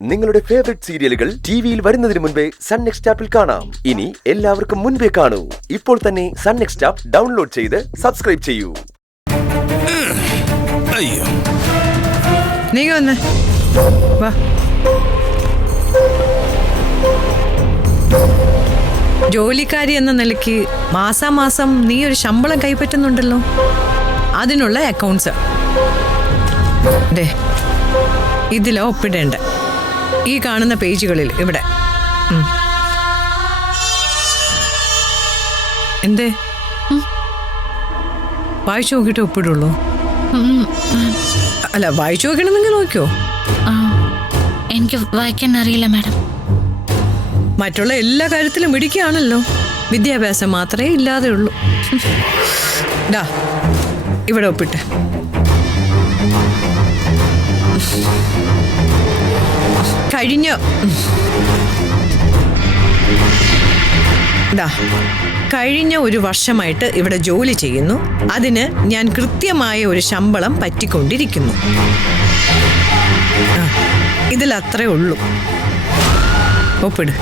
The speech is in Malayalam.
നിങ്ങളുടെ ഫേവറേറ്റ് സീരിയലുകൾ ടിവിയിൽ വരുന്നതിന് മുൻപേ സൺ നെക്സ്റ്റ് ആപ്പിൽ കാണാം. ഇനി എല്ലാവർക്കും മുൻപേ കാണൂ. ഇപ്പോൾ തന്നെ സൺ നെക്സ്റ്റ് ആപ്പ് ഡൗൺലോഡ് ചെയ്ത് സബ്സ്ക്രൈബ് ചെയ്യൂ. അയ്യോ, നീ വന്ന് വാ. ജോലിക്കാരി എന്ന നിലയ്ക്ക് മാസാമാസം നീ ഒരു ശമ്പളം കൈപ്പറ്റുന്നുണ്ടല്ലോ. അതിനുള്ള അക്കൗണ്ട്സ് ഇതിലോ ഒപ്പിടേണ്ട ഈ കാണുന്ന പേജുകളിൽ ഇവിടെ. എന്തേ വായിച്ചു നോക്കിയിട്ട് ഒപ്പിടുള്ളൂ? അല്ല, വായിച്ചു നോക്കണമെങ്കിൽ നോക്കിയോ. എനിക്ക് വായിക്കാൻ അറിയില്ല മാഡം. മറ്റുള്ള എല്ലാ കാര്യത്തിലും മിടുക്കിയാണല്ലോ, വിദ്യാഭ്യാസം മാത്രമേ ഇല്ലാതെ ഉള്ളൂ. ഡാ ഇവിടെ ഒപ്പിട്ട്. കഴിഞ്ഞ ഒരു വർഷമായിട്ട് ഇവിടെ ജോലി ചെയ്യുന്നു. അതിന് ഞാൻ കൃത്യമായ ഒരു ശമ്പളം പറ്റിക്കൊണ്ടിരിക്കുന്നു. ഇതിലത്രേ ഉള്ളൂ. ഒപ്പിട്.